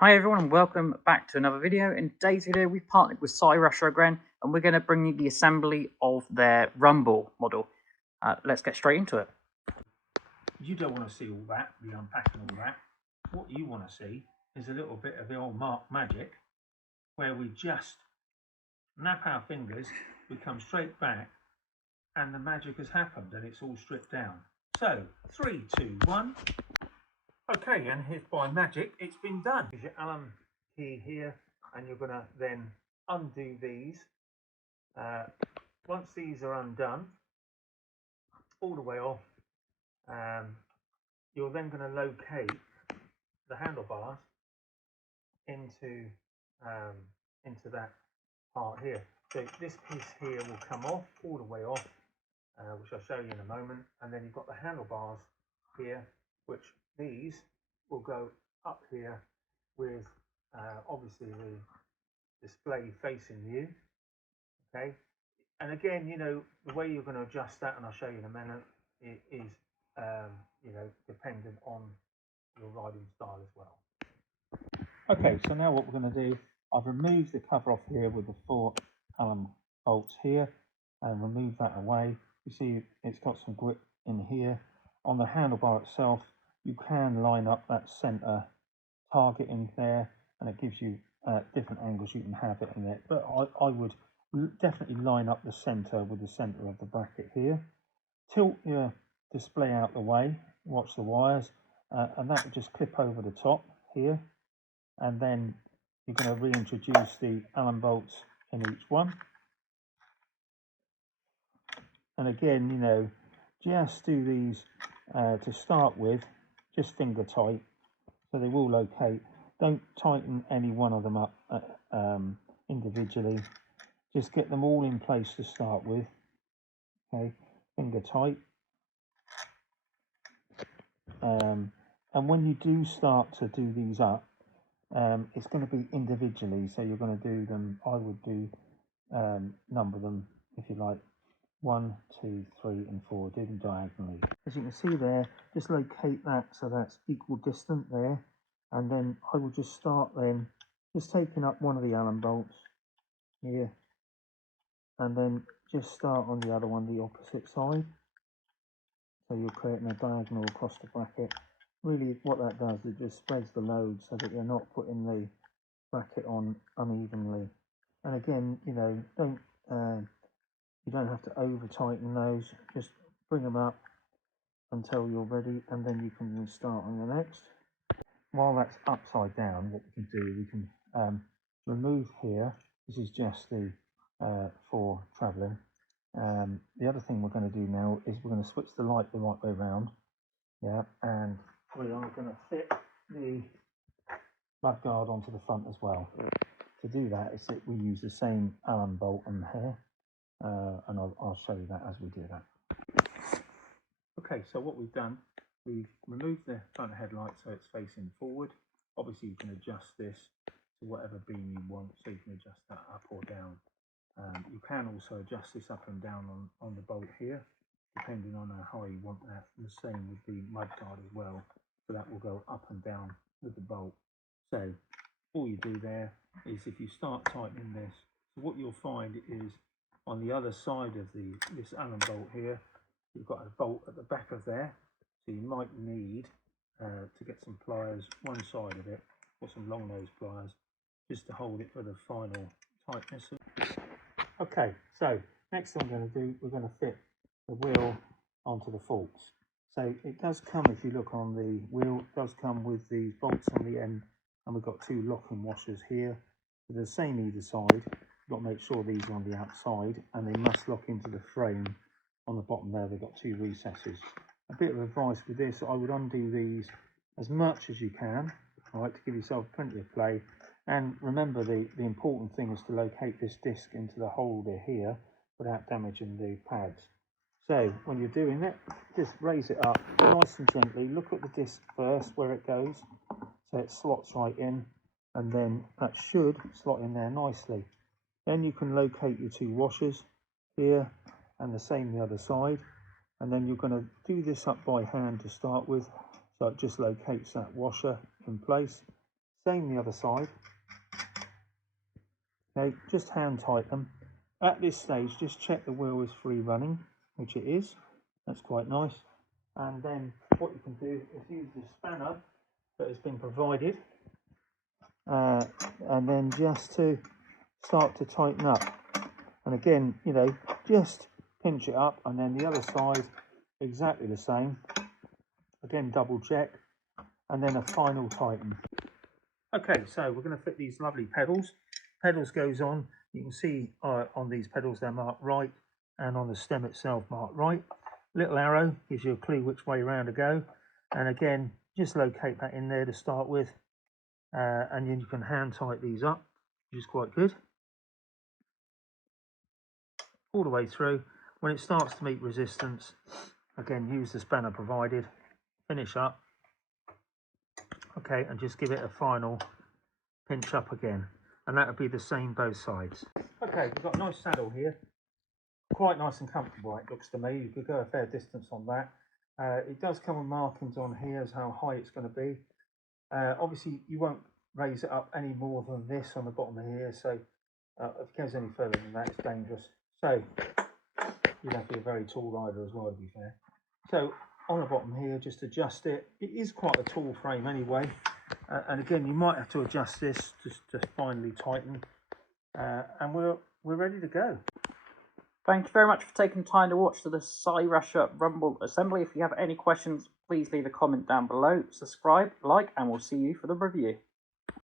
Hi everyone and welcome back to another video. In today's video we've partnered with Cyrusher again and we're going to bring you the assembly of their Rumble model. Let's get straight into it. You don't want to see all that, the unpacking all that. What you want to see is a little bit of the old Mark magic where we just snap our fingers, we come straight back and the magic has happened and it's all stripped down. So 3, 2, 1. Okay, and here's by magic, it's been done. Here's your Allen key here, and you're going to then undo these. Once these are undone, all the way off, you're then going to locate the handlebars into that part here. So this piece here will come off, all the way off, which I'll show you in a moment, and then you've got the handlebars here, which these will go up here with obviously the display facing you. Okay, and again, you know, the way you're going to adjust that, and I'll show you in a minute, it is you know, dependent on your riding style as well. Okay, so now what we're going to do, I've removed the cover off here with the 4 Allen bolts here and remove that away. You see it's got some grip in here. On the handlebar itself, you can line up that center target in there and it gives you different angles you can have it in it. But I would definitely line up the center with the center of the bracket here. Tilt your display out the way, watch the wires, and that will just clip over the top here. And then you're going to reintroduce the Allen bolts in each one. And again, you know, just do these to start with, just finger tight, so they will locate. Don't tighten any one of them up individually. Just get them all in place to start with. Okay, finger tight. And when you do start to do these up, it's going to be individually, so you're going to do them, I would do number them if you like, 1, 2, 3 and 4, do them diagonally. As you can see there, just locate that so that's equal distant there, and then I will just start then just taking up one of the Allen bolts here and then just start on the other one, the opposite side, so you're creating a diagonal across the bracket. Really what that does, it just spreads the load so that you're not putting the bracket on unevenly. And again, you know, you don't have to over tighten those, just bring them up until you're ready and then you can start on the next. While that's upside down, what we can do, we can remove here, this is just the for travelling. The other thing we're going to do now is we're going to switch the light the right way around, yeah, and we are going to fit the mudguard onto the front as well. To do that, is that we use the same Allen bolt on here, and I'll show you that as we do that. Okay, so what we've done, we've removed the front headlight so it's facing forward. Obviously you can adjust this to whatever beam you want, so you can adjust that up or down. You can also adjust this up and down on the bolt here, depending on how high you want that. And the same with the mudguard as well, so that will go up and down with the bolt. So all you do there is if you start tightening this, so what you'll find is on the other side of this Allen bolt here, you've got a bolt at the back of there, so you might need to get some pliers one side of it, or some long nose pliers, just to hold it for the final tightness. Okay, so next thing I'm going to do, we're going to fit the wheel onto the forks. So it does come, if you look on the wheel, it does come with these bolts on the end, and we've got 2 locking washers here. They're the same either side. You've got to make sure these are on the outside, and they must lock into the frame on the bottom there. They've got 2 recesses. A bit of advice with this, I would undo these as much as you can, all right, to give yourself plenty of play. And remember, the important thing is to locate this disc into the holder here without damaging the pads. So when you're doing it, just raise it up nice and gently. Look at the disc first where it goes, so it slots right in, and then that should slot in there nicely. Then you can locate your 2 washers here, and the same the other side. And then you're going to do this up by hand to start with, so it just locates that washer in place. Same the other side. Okay, just hand tighten them. At this stage, just check the wheel is free running, which it is. That's quite nice. And then what you can do is use the spanner that has been provided, and then just to start to tighten up. And again, you know, just pinch it up, and then the other side exactly the same. Again, double check, and then a final tighten. Okay, so we're going to fit these lovely pedals. Pedals goes on. You can see on these pedals they're marked right, and on the stem itself marked right. Little arrow gives you a clue which way around to go. And again, just locate that in there to start with, and then you can hand tight these up, which is quite good. All the way through. When it starts to meet resistance, again, use the spanner provided, finish up. Okay, and just give it a final pinch up again, and that would be the same both sides. Okay, we've got a nice saddle here, quite nice and comfortable it looks to me. You could go a fair distance on that. It does come with markings on here as how high it's going to be. Obviously you won't raise it up any more than this on the bottom of here, so if it goes any further than that, it's dangerous. So you'd have to be a very tall rider as well, to be fair. So on the bottom here, just adjust it. It is quite a tall frame anyway, and again you might have to adjust this just to finally tighten, and we're ready to go. Thank you very much for taking time to watch the Cyrusher Rumble Assembly. If you have any questions, please leave a comment down below, subscribe, like, and we'll see you for the review.